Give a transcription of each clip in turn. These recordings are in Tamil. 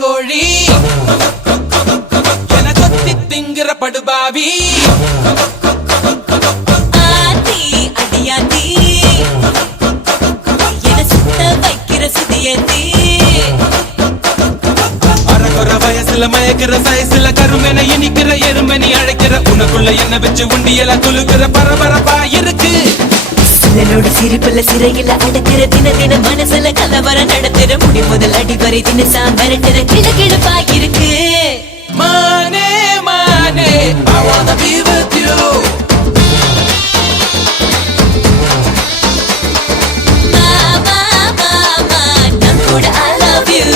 கோழி என கொத்தி திங்கிற படுபாவி ஆத்தி அடியாத்தி என சுத்த வைக்கிற சுதியத்தி அறகுற வயசுல மயக்கிற சயசுல கருமென இனிக்கிற எருமனி அழைக்கிற உனக்குள்ள என்ன வச்சு உண்டியல குலுக்கிற பரபரப்பா இருக்கு சிலனோட சிரிப்புல சிறையில அடக்கிற தின தின மனசுல கலவரம் நடத்துற முடி முதல் அடிவரை தினசா மிரட்டுற கிழக்கிழப்பா இருக்கு மானே மானே I wanna be with you மாமா மாமா நான் கூட I love you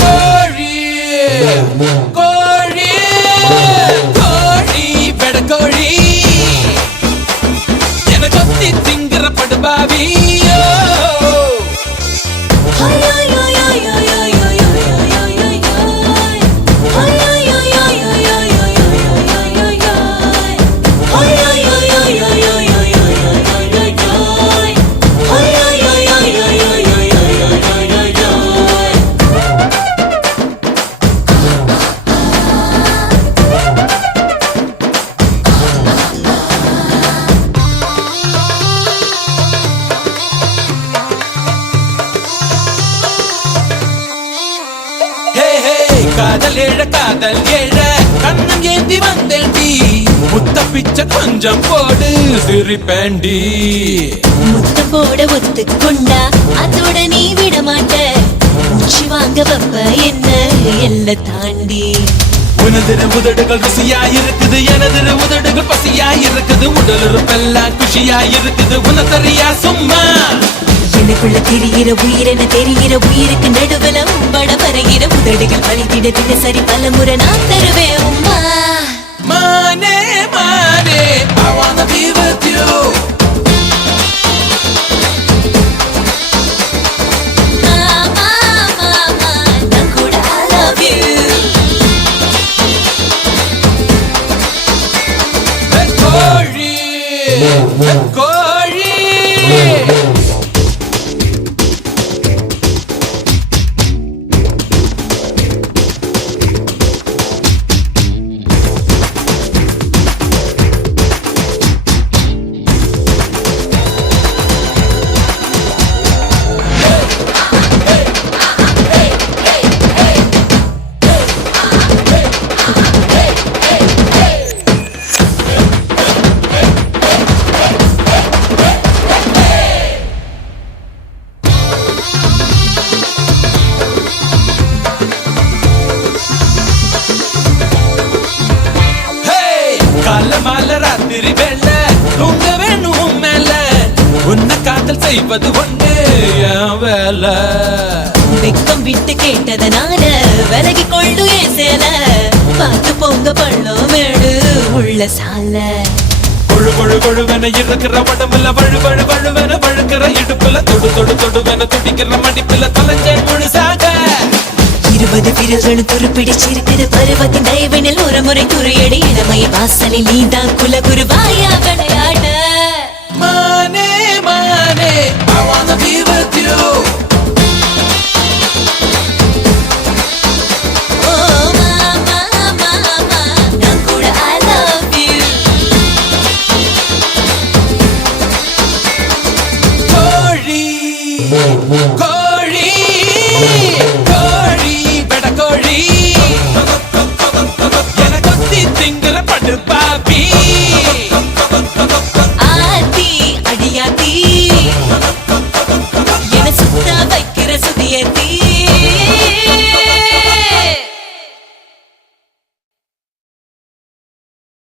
கோழி கோழி கோழி பெடகோழி என கொத்தி திங்கிற படுபாவி காதல் ஏழ காதல் ஏழ கண்ணம் ஏந்தி வந்தேண்டி முத்த பிச்சை கொஞ்சம் போடு சிரிப்பேண்டி முத்தம் போட ஒத்துக்கொண்டா அதோட நீ விட மாட்ட மூச்சு வாங்க வப்ப என்ன எல்ல தாண்டி உனது உதடுகள் ருசியா இருக்குது எனது உதடுகள் பசியா இருக்குது உடல் உறுப்பெல்லாம் குஷியா இருக்குது உனத்தறியா சும்மா எனக்குள்ள தெரிகிற உயிரென தெரிகிற உயிருக்கு நடுவுல உம்பட வருகிற உதடுகள் வலித்திட தினசரி பல முறை நான் தருவேன் உம்மா மானே மானே I wanna be with you மாமா மாமா நான் கூட I love you கோழி கோழி காலமால ராத்திரி வெள்ள தூங்க வேணும் மேல உன்னை காதல் செய்வது ஒன்று என் வேலை வெக்கம் விட்டு கேட்டதனால விலகி கொண்டு ஏன் சேல பார்த்து பொங்க பள்ளம் மேடு உள்ள சால கொழு கொழு கொழுவென இருக்கிற உடம்புல வழு வழு வழுவென வழுக்கிற இடுப்புல தொடு தொடு தொடுவென துடிக்கிற மடிப்புல தொலைஞ்சேன் முழுசாக 20 விரல்களும் துருப்பிடிச்சிருக்கிற பருவத்தின் தயவினில் ஒரு முறை துறையடி இளமைய வாசலில் நீதான் குலகுருவாயா விளையாட மானே மானே I wanna be with you ஓ மாமா மாமா நான் கூட I love you கோழி